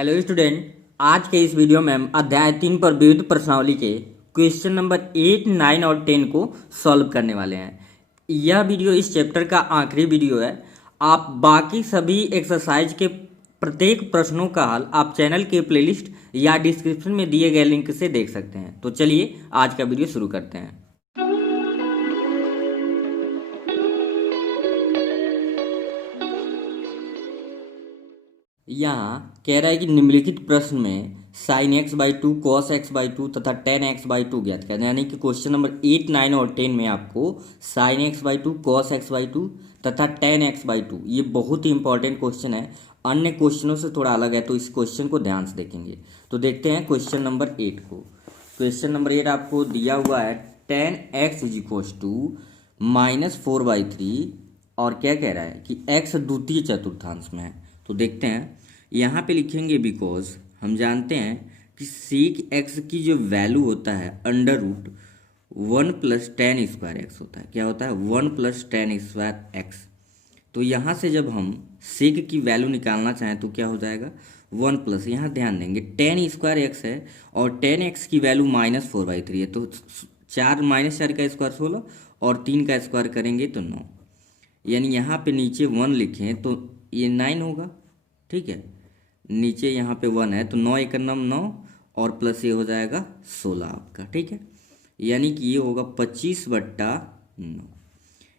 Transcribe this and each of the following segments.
Hello student, आज के इस वीडियो में हम अध्याय 3 पर विविध प्रश्नावली के क्वेश्चन नंबर 8, 9 और 10 को सॉल्व करने वाले हैं। यह वीडियो इस चैप्टर का आखिरी वीडियो है। आप बाकी सभी एक्सरसाइज के प्रत्येक प्रश्नों का हल आप चैनल के प्लेलिस्ट या डिस्क्रिप्शन में दिए गए लिंक से देख सकते हैं। तो चलिए आज का वीडियो शुरू करते हैं। यहाँ कह रहा है कि निम्नलिखित प्रश्न में sign x by to, cos x by to तथा टेन एक्स बाई टू ज्ञात करना है। यानी कि क्वेश्चन नंबर 8, 9 और 10 में आपको sign x by to, cos x by to तथा टेन एक्स बाई टू, ये बहुत ही इंपॉर्टेंट क्वेश्चन है, अन्य क्वेश्चनों से थोड़ा अलग है, तो इस क्वेश्चन को ध्यान से देखेंगे। तो देखते हैं क्वेश्चन नंबर 8 को। क्वेश्चन नंबर 8 आपको दिया हुआ है tan x is equals to -4/3 और क्या कह रहा है कि x द्वितीय चतुर्थांश में है। तो देखते हैं, यहाँ पे लिखेंगे बिकॉज हम जानते हैं कि सीक एक्स की जो वैल्यू होता है under root 1 + tan square x होता है। क्या होता है? 1 + tan स्क्वायर एक्स। तो यहाँ से जब हम सीक की वैल्यू निकालना चाहें तो क्या हो जाएगा? 1 प्लस, यहाँ ध्यान देंगे tan स्क्वायर एक्स है और tan एक्स की वैल्यू -4/3 है। तो 4 -4 का स्क्वायर 16 और 3 का स्क्वायर करेंगे तो 9, यानी यहाँ पे नीचे 1 लिखें तो ये 9 होगा। ठीक है, नीचे यहाँ पे 1 है तो 9 × 9 और प्लस ये हो जाएगा 16 आपका। ठीक है, यानी कि ये होगा 25/9।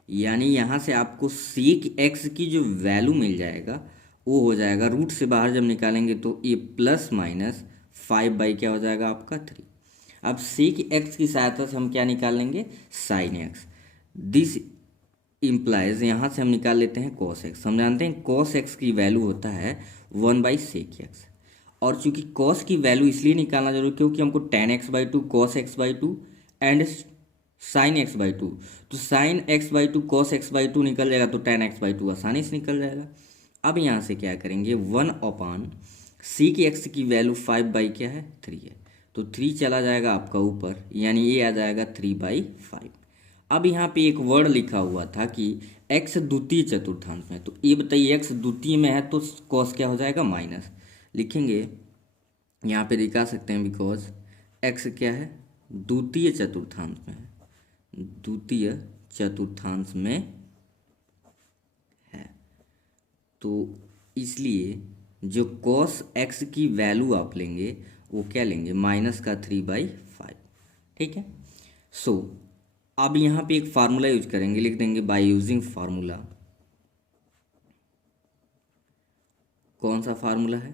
यानी यहाँ से आपको सीक एक्स की जो वैल्यू मिल जाएगा वो हो जाएगा, रूट से बाहर जब निकालेंगे तो ये +-5 क्या हो जाएगा आपका 3। अब सीक एक्स की सहायता से हम क्या निकाल लेंगे? Sine x. दिस इम्प्लाइज, यहाँ से हम निकाल लेते हैं कॉस एक्स। हम जानते हैं कॉस एक्स की वैल्यू होता है 1/sec एक्स, और चूंकि कॉस की वैल्यू इसलिए निकालना जरूरी क्योंकि हमको tan x/2, cos x/2 and sin x/2, तो sin x/2 cos x/2 निकल जाएगा तो tan x/2 आसानी से निकल जाएगा। अब यहाँ से क्या करेंगे? 1/sec एक्स की वैल्यू 5 क्या है? 3 है, तो 3 चला जाएगा आपका ऊपर, यानी ये आ जाएगा 3/5। अब यहाँ पे एक वर्ड लिखा हुआ था कि x द्वितीय चतुर्थांश में, तो ये बताइए x द्वितीय में है तो cos क्या हो जाएगा? माइनस लिखेंगे, यहाँ पे दिखा सकते हैं बिकॉज x क्या है? द्वितीय चतुर्थांश में है, द्वितीय चतुर्थांश में है, तो इसलिए जो cos x की वैल्यू आप लेंगे वो क्या लेंगे? -3/5। ठीक है, सो अब यहाँ पे एक फार्मूला यूज करेंगे, लिख देंगे बाय यूजिंग फार्मूला। कौन सा फार्मूला है?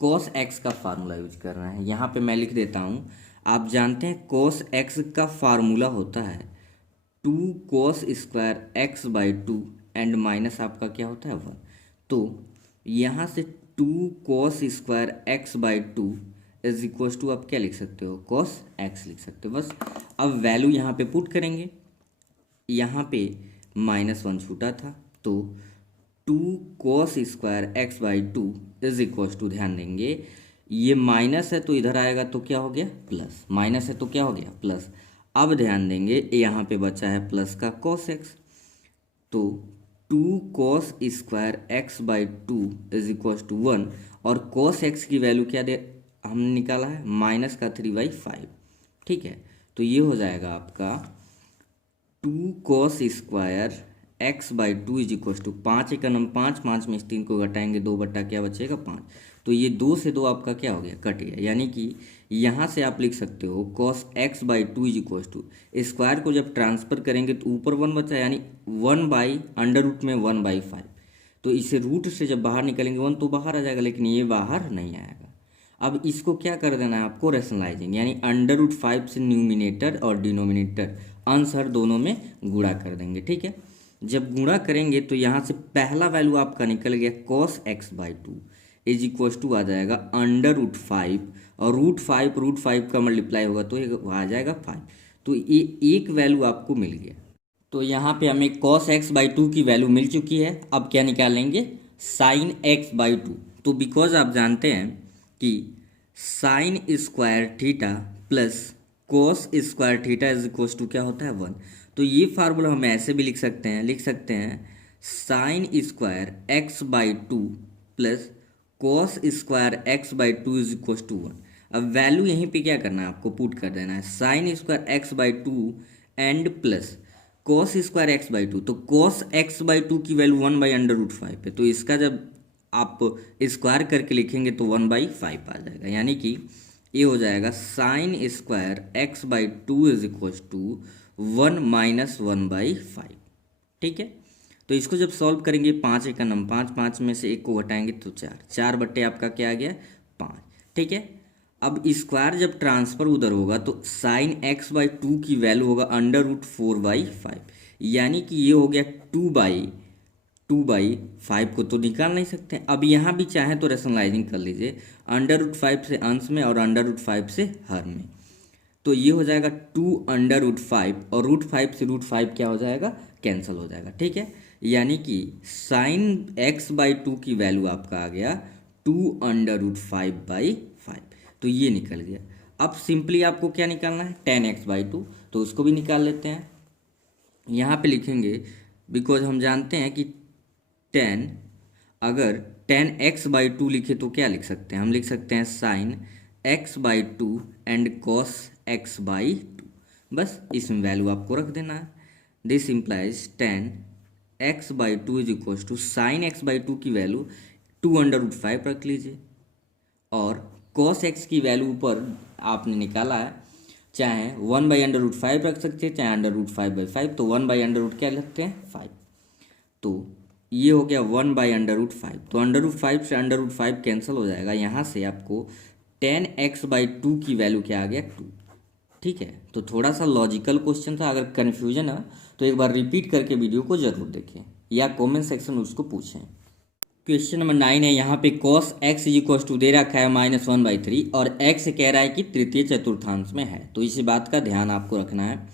cos x का फार्मूला यूज कर रहे हैं। यहाँ पे मैं लिख देता हूँ, आप जानते हैं cos x का फार्मूला होता है 2 cos square x/2 and minus आपका क्या होता है? 1। तो यहाँ से 2 cos square x/2 is equal to आप क्या लिख सकते हो? cos x लिख सकते हो बस। अब वैल्यू यहाँ पे पुट करेंगे, यहाँ पे -1 छूटा था तो 2 cos square x/2 is equal to, ध्यान देंगे ये माइनस है तो इधर आएगा तो क्या हो गया? प्लस। माइनस है तो क्या हो गया? प्लस। अब ध्यान देंगे यहाँ पे बचा है प्लस का cos x, तो 2 cos square x/2 is equal to 1, और cos x की वैल्यू क्या दे हमने निकाला है? -3/5। ठीक है, तो ये हो जाएगा आपका 2 cos square x/2 is equal to 5 × 5, 5 में से 3 को घटाएंगे 2 बटा क्या बचेगा? 5। तो ये 2 से 2 आपका क्या हो गया? कट गया। यानी कि यहाँ से आप लिख सकते हो cos x/2 is equal to, square को जब ट्रांसफर करेंगे तो ऊपर 1 बचा, यानी 1/√1 में 1/5। तो इसे रूट से जब बाहर निकलेंगे 1 तो बाहर आ जाएगा, लेकिन ये बाहर नहीं आएगा। अब इसको क्या कर देना है आपको? रैशनलाइजिंग, यानी √5 से न्यूमिनेटर और डिनोमिनेटर अंश हर दोनों में गुणा कर देंगे। ठीक है, जब गुणा करेंगे तो यहाँ से पहला वैल्यू आपका निकल गया cos x/2 is equal to आ जाएगा √5, और √5 का मल्टीप्लाई होगा तो ये आ जाएगा 5। तो ये एक वैल्यू आपको मिल गया। तो यहाँ पे हमें cos x/2 की वैल्यू मिल चुकी है। अब क्या निकालेंगे? sin x/2। तो बिकॉज आप जानते हैं कि sine square theta plus cos square theta is equal to क्या होता है? 1। तो ये फार्मूला हम ऐसे भी लिख सकते हैं sine square x/2 plus cos square x by two is equal to one. अब वैल्यू यहीं पे क्या करना है, आपको पुट कर देना है sign square x by two and plus cos square x by to. तो कॉस एक्स बाई टू की वैल्यू 1/√5 है, तो इसका जब आप स्क्वायर करके लिखेंगे तो 1/5 आ जाएगा, यानी कि ये हो जाएगा sine square x by two is equal to 1 - 1/5। ठीक है, तो इसको जब सॉल्व करेंगे 5 एक का नम 5, 5 में से एक को घटाएंगे तो 4, 4 बट्टे आपका क्या आ गया 5। ठीक है, अब स्क्वायर जब ट्रांसफर उधर होगा तो साइन एक्स बाई टू की वैल्यू होगा √4/5, यानी कि ये हो गया 2/5 को तो निकाल नहीं सकते। अब यहाँ भी चाहे तो रेशनलाइजिंग कर लीजिए, √5 से अंश में और √5 से हर में, तो ये हो जाएगा 2/5 और √5 से √5 क्या हो जाएगा, कैंसिल हो जाएगा। ठीक है, यानी कि साइन एक्स बाई टू की वैल्यू आपका आ गया 2/5/5, तो ये निकल गया। अब सिंपली आपको क्या निकालना है, tan x बाई टू, तो उसको भी निकाल लेते हैं। यहाँ पे लिखेंगे बिकॉज हम जानते हैं कि अगर tan x बाई टू लिखे तो क्या लिख सकते हैं, हम लिख सकते हैं sine x by two and cos x by two, बस इसमें वैल्यू आपको रख देना है। This implies tan x by two is equal to sine x by two की वैल्यू 2/5 रख लीजिए, और cos x की वैल्यू ऊपर आपने निकाला है, चाहे 1/√5 रख सकते हैं, चाहे √5/5, तो 1/√ क्या रखते हैं 5, तो ये हो गया 1/√5, तो √5 से √5 कैंसिल हो जाएगा, यहाँ से आपको tan x बाई टू की वैल्यू क्या आ गया 2। ठीक है, तो थोड़ा सा लॉजिकल क्वेश्चन था, अगर कन्फ्यूजन है तो एक बार रिपीट करके वीडियो को जरूर देखें या कमेंट सेक्शन में उसको पूछें। क्वेश्चन नंबर 9 है, यहाँ पे cos x is equal to दे रखा है -1/3 और x कह रहा है कि तृतीय चतुर्थांश में है, तो इसी बात का ध्यान आपको रखना है।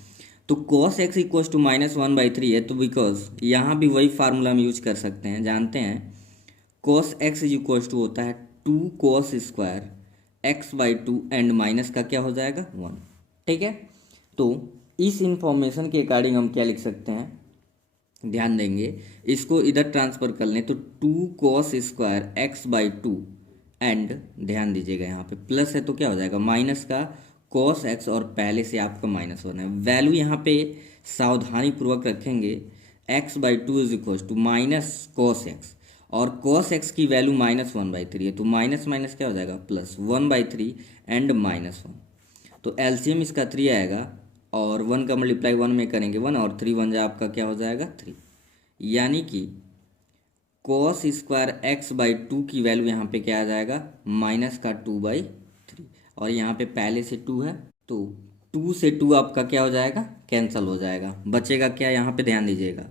तो cos x इक्व टू -1/3 है, तो बिकॉज यहाँ भी वही फार्मूला हम यूज कर सकते हैं, जानते हैं cos x is equal to होता है 2 cos square x by two and minus का क्या हो जाएगा 1। ठीक है, तो इस इंफॉर्मेशन के अकॉर्डिंग हम क्या लिख सकते हैं, ध्यान देंगे, इसको इधर ट्रांसफर कर लें तो 2 cos square x by two and ध्यान दीजिएगा यहाँ पे प्लस है तो क्या हो जाएगा माइनस का cos x, और पहले से आपका -1 है, वैल्यू यहाँ पे सावधानी पूर्वक रखेंगे x by two is equal to minus cos x, और cos x की वैल्यू -1/3 है, तो माइनस माइनस क्या हो जाएगा प्लस 1/3 एंड -1, तो एलसीएम इसका 3 आएगा, और 1 का मल्टीप्लाई 1 में करेंगे 1, और 3 1 जा आपका क्या हो जाएगा 3, यानी कि cos square x by two की वैल्यू यहाँ पे क्या आ जाएगा माइनस का 2/3, और यहाँ पे पहले से 2 है, तो 2 से 2 आपका क्या हो जाएगा कैंसिल हो जाएगा, बचेगा क्या, यहाँ पे ध्यान दीजिएगा,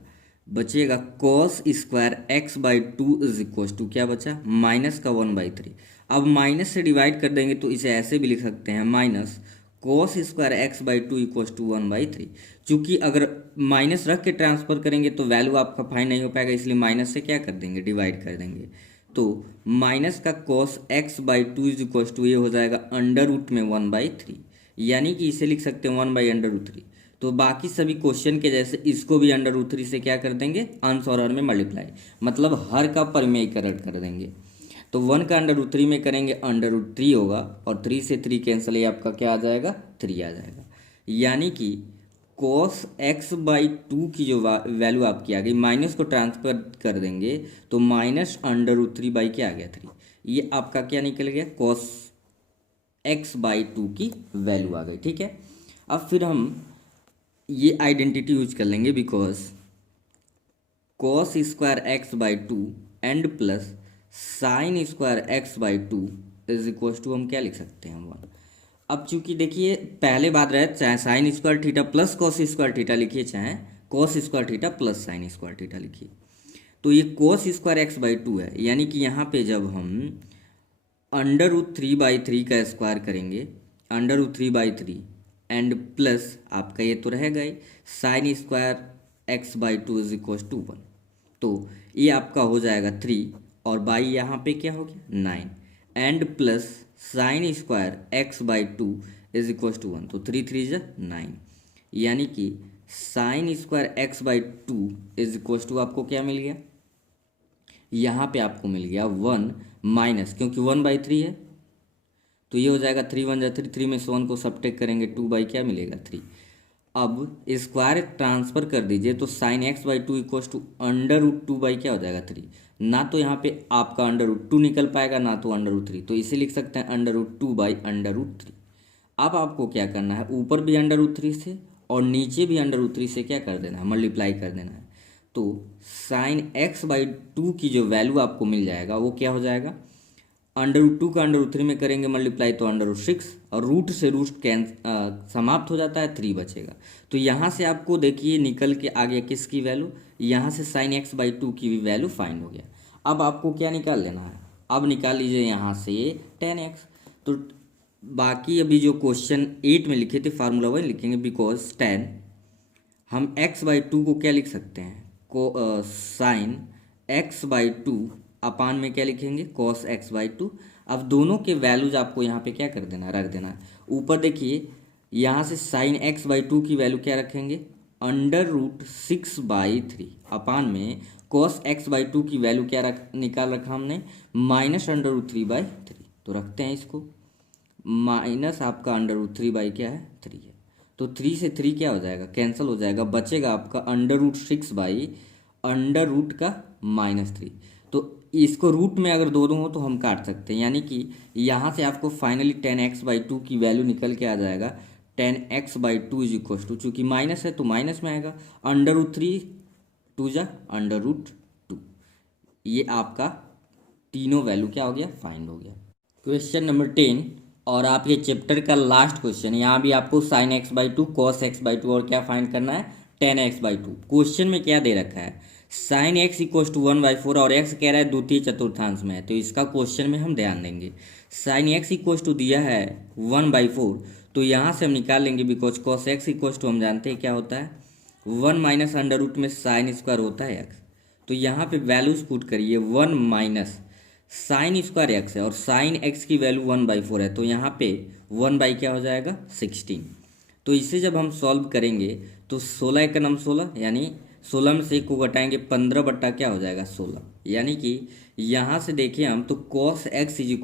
बचेगा cos square x by two is equal to क्या बचा माइनस का 1/3। अब माइनस से डिवाइड कर देंगे तो इसे ऐसे भी लिख सकते हैं minus cos square x by two equal to 1/3, चूँकि अगर माइनस रख के ट्रांसफर करेंगे तो वैल्यू आपका फाइंड नहीं हो पाएगा, इसलिए माइनस से क्या कर देंगे डिवाइड कर देंगे, तो माइनस का cos x by two is equal to ये हो जाएगा √ में 1/3, यानी कि इसे लिख सकते हैं 1/√3। तो बाकी सभी क्वेश्चन के जैसे इसको भी √3 से क्या कर देंगे अंश और हर में मल्टीप्लाई, मतलब हर का परिमेयीकरण कर देंगे, तो 1 का √3 में करेंगे √3 होगा, और 3 से 3 कैंसिल, ये आपका क्या आ जाएगा 3 आ जाएगा, यानी कि cos x बाई टू की जो वैल्यू आपकी आ गई, माइनस को ट्रांसफर कर देंगे तो -√3 बाई क्या आ गया 3, ये आपका क्या निकल गया cos x बाई टू की वैल्यू आ गई। ठीक है, अब फिर हम ये आइडेंटिटी यूज कर लेंगे, because cos square x by two and plus sine square x by two is equal to हम क्या लिख सकते हैं 1। अब चूंकि देखिए पहले बात रहे, चाहे sign square theta plus cos square theta लिखिए, चाहे cos square theta plus sine square theta लिखिए, तो ये cos square x by to है, यानी कि यहाँ पे जब हम √3/3 का स्क्वायर करेंगे √3/3 एंड प्लस आपका ये तो रहेगा ही sine square x by two is equal to 1, तो ये आपका हो जाएगा 3, और बाई यहाँ पे क्या हो गया 9 and plus sine square x by two is equal to 1, तो 3 3 जा 9, यानी कि sine square x by two is equal to आपको क्या मिल गया, यहाँ पे आपको मिल गया 1 माइनस, क्योंकि 1/3 है तो ये हो जाएगा 3 × 1 = 3, 3 में से 1 को सब्ट्रैक्ट करेंगे 2 क्या मिलेगा 3। अब स्क्वायर ट्रांसफर कर दीजिए तो साइन x/2 = √2 क्या हो जाएगा 3। ना तो यहाँ पे आपका √2 निकल पाएगा ना तो √3, तो इसे लिख सकते हैं √2/√3। अब आपको क्या करना है, ऊपर भी √3 से और नीचे भी √3 से क्या कर देना है, मल्टीप्लाई कर देना है। तो साइन x/2 की जो वैल्यू आपको मिल जाएगा वो क्या हो जाएगा, √2 का √3 में करेंगे मल्टीप्लाई तो √6, और रूट से रूट समाप्त हो जाता है, 3 बचेगा। तो यहाँ से आपको देखिए निकल के आ गया किसकी वैल्यू, यहाँ से साइन x/2 की भी वैल्यू फाइंड हो गया। अब आपको क्या निकाल लेना है, अब निकाल लीजिए यहाँ से tan x। तो बाकी अभी जो क्वेश्चन 8 में लिखे थे फार्मूला वही लिखेंगे, बिकॉज tan हम x/2 को क्या लिख सकते हैं, को साइन x/2 अपान में क्या लिखेंगे cos x/2। अब दोनों के वैल्यूज आपको यहाँ पे क्या कर देना है, रख देना है। ऊपर देखिए यहाँ से साइन x/2 की वैल्यू क्या रखेंगे, √6/3 अपान में cos x/2 की वैल्यू क्या निकाल रखा हमने, -√3/3। तो रखते हैं इसको, माइनस आपका √3 क्या है 3 है। तो 3 से 3 क्या हो जाएगा, कैंसिल हो जाएगा, बचेगा आपका √6/√3। तो इसको रूट में अगर दो हो तो हम काट सकते हैं, यानी कि यहाँ से आपको फाइनली tan x/2 की वैल्यू निकल के आ जाएगा tan x/2 = चूँकि माइनस है तो माइनस में आएगा, √3 2 × √2। ये आपका तीनों वैल्यू क्या हो गया, फाइंड हो गया। क्वेश्चन नंबर 10 और आपके चैप्टर का लास्ट क्वेश्चन। यहाँ भी आपको साइन x/2 cos x/2 और क्या फाइंड करना है, tan x/2। क्वेश्चन में क्या दे रखा है, साइन x = 1/4 और x कह रहा है द्वितीय चतुर्थांश में है, तो इसका क्वेश्चन में हम ध्यान देंगे। साइन x = दिया है 1/4, तो यहाँ से हम निकाल लेंगे, बिकॉज cos x = हम जानते हैं क्या होता है 1 माइनस अंडर रूट में साइन स्क्वायर होता है x। तो यहाँ पे वैल्यूज पुट करिए, 1 माइनस साइन स्क्वायर एक्स है और साइन एक्स की वैल्यू 1/4 है, तो यहाँ पे 1 क्या हो जाएगा 16। तो इसे जब हम सॉल्व करेंगे तो 16 × 9 = 16, यानी 16 में से 1 को घटाएंगे 15 क्या हो जाएगा 16। यानी कि यहाँ से देखिए हम तो cos x =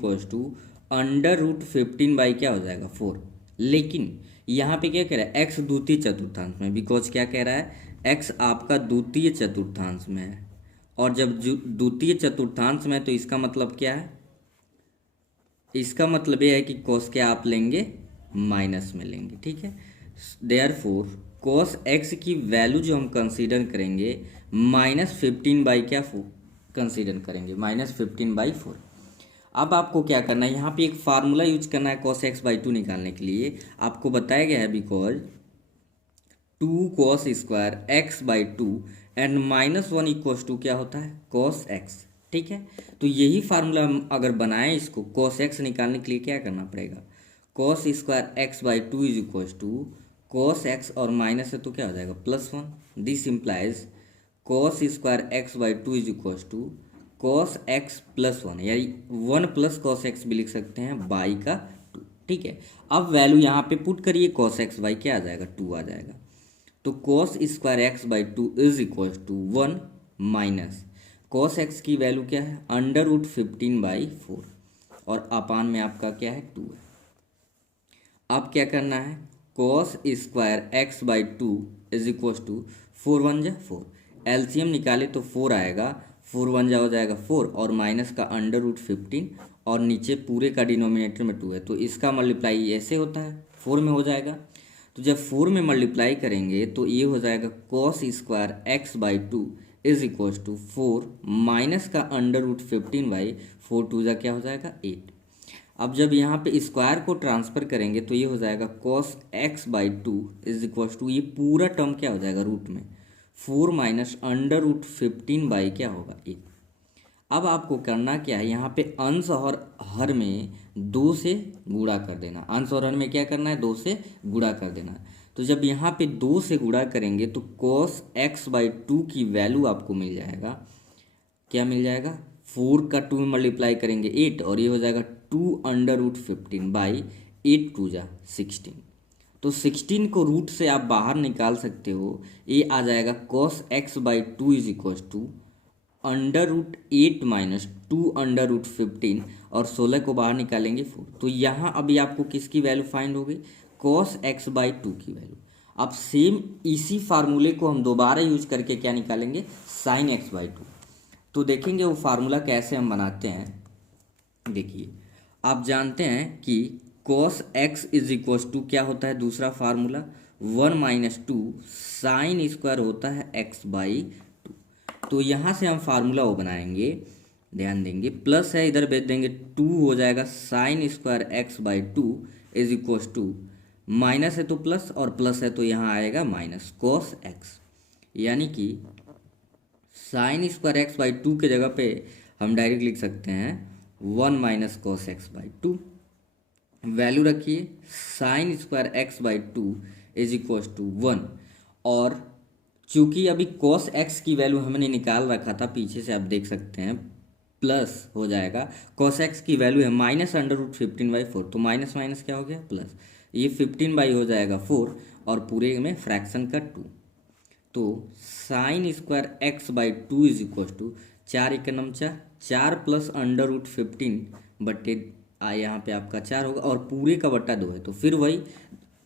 √15 क्या हो जाएगा 4। लेकिन यहाँ पे क्या कह रहा है, x द्वितीय चतुर्थांश में, बिकॉज क्या कह रहा है, x आपका द्वितीय चतुर्थांश में है, और जब द्वितीय चतुर्थांश में तो इसका मतलब क्या है, इसका मतलब ये है कि cos क्या आप लेंगे, माइनस में लेंगे, ठीक है। देयरफॉर cos x की वैल्यू जो हम कंसीडर करेंगे -15 क्या कंसीडर करेंगे, -15/4। अब आपको क्या करना है, यहाँ पे एक फार्मूला यूज करना है cos x/2 निकालने के लिए। आपको बताया गया है because 2 cos square x/2 and -1 = क्या होता है cos x, ठीक है। तो यही फार्मूला हम अगर बनाएं इसको cos x निकालने के लिए क्या करना पड़ेगा, cos square x/2 = cos x और माइनस है तो क्या हो जाएगा +1। This implies cos square x/2 = cos x +1, यानी 1 + cos x भी लिख सकते हैं बाई का 2, ठीक है। अब वैल्यू यहाँ पे पुट करिए, cos x क्या आ जाएगा 2 आ जाएगा। तो cos square x/2 = 1 minus cos x की वैल्यू क्या है √15/4 और अपान में आपका क्या है 2 है। अब क्या करना है, cos स्क्वायर x/2 = 4 × 1 = 4, एलसीएम निकाले तो 4 आएगा, 4 × 1 = हो जाएगा 4 और माइनस का √15 और नीचे पूरे का डिनोमिनेटर में 2 है, तो इसका मल्टीप्लाई ऐसे होता है 4 में हो जाएगा। तो जब 4 में मल्टीप्लाई करेंगे तो ये हो जाएगा cos स्क्वायर x/2 = 4 माइनस का √15/4, 2 जा क्या हो जाएगा 8। अब जब यहाँ पे स्क्वायर को ट्रांसफ़र करेंगे तो ये हो जाएगा cos x/2 = ये पूरा टर्म क्या हो जाएगा रूट में 4 माइनस √15 क्या होगा 8। अब आपको करना क्या है, यहाँ पे अंश और हर में 2 से गुणा कर देना। अंश और हर में क्या करना है, 2 से गुणा कर देना। तो जब यहाँ पे 2 से गुणा करेंगे तो cos x/2 की वैल्यू आपको मिल जाएगा, क्या मिल जाएगा 4 का 2 में मल्टीप्लाई करेंगे 8 और ये हो जाएगा 2 √15/8, 2 × 16। तो 16 को रूट से आप बाहर निकाल सकते हो, ये आ जाएगा cos x/2 = √8 - 2√15 और 16 को बाहर निकालेंगे 4। तो यहाँ अभी आपको किसकी वैल्यू फाइंड हो गई, cos x/2 की वैल्यू। अब सेम इसी फार्मूले को हम दोबारा यूज करके क्या निकालेंगे, sin x/2। तो देखेंगे वो फार्मूला कैसे हम बनाते हैं। देखिए आप जानते हैं कि cos x is equals to क्या होता है, दूसरा फार्मूला 1 - 2 साइन स्क्वायर होता है x/2। तो यहाँ से हम फार्मूला वो बनाएंगे, ध्यान देंगे, प्लस है इधर भेज देंगे 2 हो जाएगा sine square x/2 is equals to, minus है तो प्लस और प्लस है तो यहाँ आएगा माइनस cos x, यानी कि साइन स्क्वायर x/2 के जगह पे हम डायरेक्ट लिख सकते हैं 1 - cos x/2। वैल्यू रखिए sine square x/2 is equal to 1, और चूंकि अभी cos x की वैल्यू हमने निकाल रखा था, पीछे से आप देख सकते हैं प्लस हो जाएगा, cos x की वैल्यू है -√15/4, तो माइनस माइनस क्या हो गया प्लस, ये 15 हो जाएगा 4 और पूरे में फ्रैक्शन का 2। तो sine square x/2 is equal to 4 × 9 4 plus √15 बटे यहाँ पे आपका 4 होगा और पूरे का बट्टा 2 है, तो फिर वही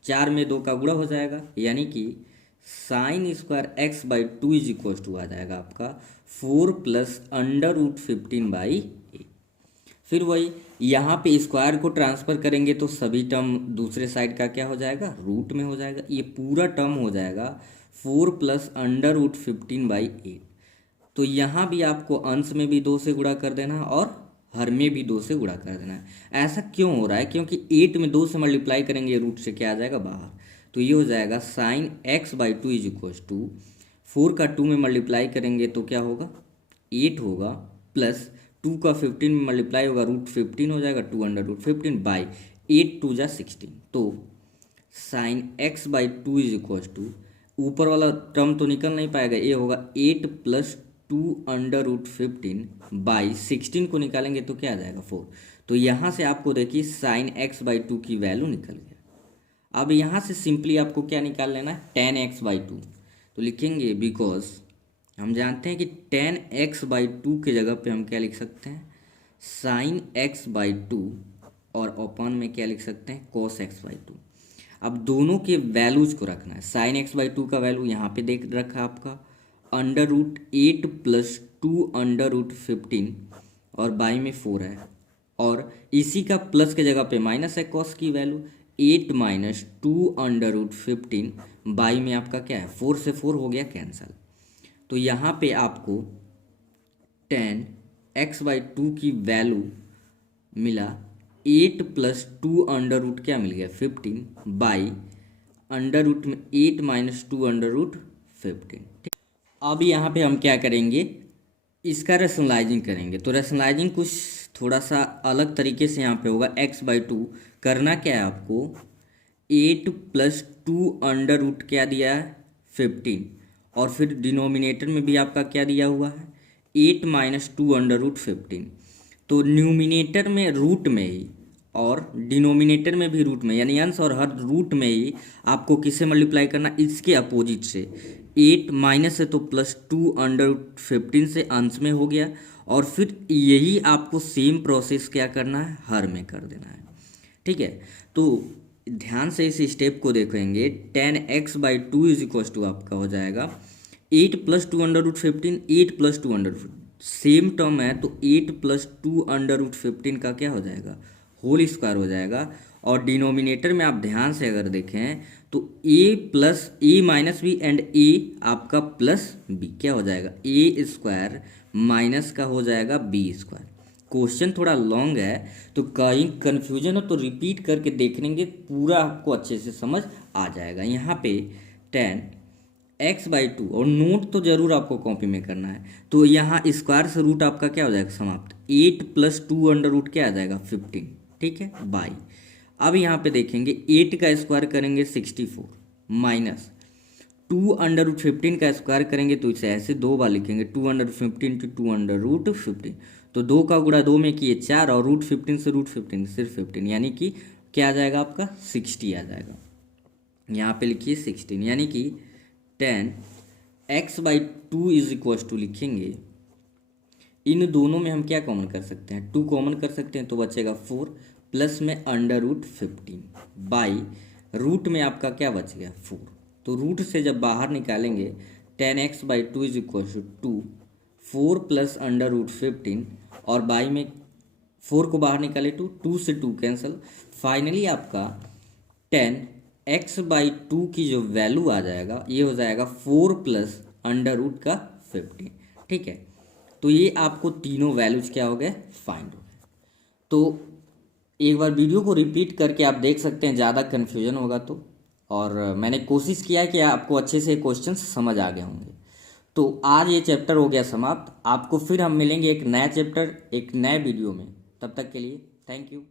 4 में 2 का गुणा हो जाएगा, यानी कि sine square x/2 is equal to आ जाएगा आपका 4 प्लस √15/8। फिर वही यहाँ पे स्क्वायर को ट्रांसफ़र करेंगे तो सभी टर्म दूसरे साइड का क्या हो जाएगा, रूट में हो जाएगा, ये पूरा टर्म हो जाएगा 4 प्लस √15/8। तो यहाँ भी आपको अंश में भी 2 से गुणा कर देना है और हर में भी 2 से गुणा कर देना है। ऐसा क्यों हो रहा है, क्योंकि 8 में 2 से मल्टीप्लाई करेंगे रूट से क्या आ जाएगा बाहर, तो ये हो जाएगा sign x/2 is equal to 4 का 2 में मल्टीप्लाई करेंगे तो क्या होगा 8 होगा, प्लस 2 का 15 में मल्टीप्लाई होगा √15 हो जाएगा 2√15 बाई 8 2 जा 16। तो sign x/2 is equal to, ऊपर वाला टर्म तो निकल नहीं पाएगा, ये होगा 8 प्लस 2√15 बाई 16 को निकालेंगे तो क्या आ जाएगा 4। तो यहाँ से आपको देखिए साइन x/2 की वैल्यू निकल गया। अब यहाँ से सिंपली आपको क्या निकाल लेना है, tan x/2। तो लिखेंगे बिकॉज हम जानते हैं कि tan x/2 के जगह पे हम क्या लिख सकते हैं, साइन x/2 और ओपन में क्या लिख सकते हैं cos x/2। अब दोनों के वैल्यूज को रखना है, साइन x/2 का वैल्यू यहाँ पे देख रखा आपका √8 प्लस 2√15 और बाई में 4 है, और इसी का प्लस के जगह पे माइनस है cos की वैल्यू 8 - 2√15 बाई में आपका क्या है 4 से 4 हो गया कैंसल। तो यहाँ पे आपको tan x/2 की वैल्यू मिला 8 प्लस 2 क्या मिल गया 15 बाई √8 - 2√15। अब यहाँ पे हम क्या करेंगे, इसका रैशनलाइजिंग करेंगे। तो रैशनलाइजिंग कुछ थोड़ा सा अलग तरीके से यहाँ पे होगा। x/2 करना क्या है आपको, 8 प्लस 2 क्या दिया है 15, और फिर डिनोमिनेटर में भी आपका क्या दिया हुआ है 8 - 2√15। तो न्यूमिनेटर में रूट में ही और डिनोमिनेटर में भी रूट में, यानी अंश और हर रूट में ही आपको किससे मल्टीप्लाई करना, इसके अपोजिट से। 8 माइनस है तो प्लस 2√15 से अंश में हो गया, और फिर यही आपको सेम प्रोसेस क्या करना है हर में कर देना है। ठीक है, तो ध्यान से इस स्टेप को देखेंगे। tan x/2 is equal to आपका हो जाएगा 8 प्लस 2√15, 8 प्लस 2 सेम टर्म है तो 8 प्लस 2√15 का क्या हो जाएगा होल स्क्वायर हो जाएगा, और डिनोमिनेटर में आप ध्यान से अगर देखें तो a plus a minus B and a आपका प्लस b क्या हो जाएगा a² माइनस का हो जाएगा b²। क्वेश्चन थोड़ा लॉन्ग है तो कहीं कन्फ्यूजन हो तो रिपीट करके देखेंगे, पूरा आपको अच्छे से समझ आ जाएगा। यहाँ पे tan x/2, और नोट तो जरूर आपको कॉपी में करना है। तो यहाँ स्क्वायर से रूट आपका क्या हो जाएगा समाप्त, 8 प्लस 2 क्या आ जाएगा 15, ठीक है बाई। अब यहाँ पे देखेंगे 8 का स्क्वायर करेंगे 64 माइनस 2√15 का स्क्वायर करेंगे तो इसे ऐसे 2 बार लिखेंगे 215 to 2√15। तो 2 का गुणा 2 में किए 4 और √15 से √15 सिर्फ 15, यानी कि क्या आ जाएगा आपका 60 आ जाएगा। यहाँ पे लिखिए 16, यानी कि tan x/2 is equal to लिखेंगे इन दोनों में हम क्या कॉमन कर सकते हैं, 2 कॉमन कर सकते हैं तो बचेगा 4 प्लस में √15 बाई रूट में आपका क्या बच गया 4। तो रूट से जब बाहर निकालेंगे 10x/2 is equal to 4 plus √15 और बाई में 4 को बाहर निकाले 2 से 2 कैंसिल, फाइनली आपका 10x/2 की जो वैल्यू आ जाएगा ये हो जाएगा 4 प्लस √15। ठीक है, तो ये आपको तीनों वैल्यूज क्या हो गए, फाइंड हो गए। तो एक बार वीडियो को रिपीट करके आप देख सकते हैं, ज़्यादा कन्फ्यूजन होगा तो। और मैंने कोशिश किया है कि आपको अच्छे से क्वेश्चंस समझ आ गए होंगे। तो आज ये चैप्टर हो गया समाप्त। आपको फिर हम मिलेंगे एक नया चैप्टर एक नए वीडियो में। तब तक के लिए थैंक यू।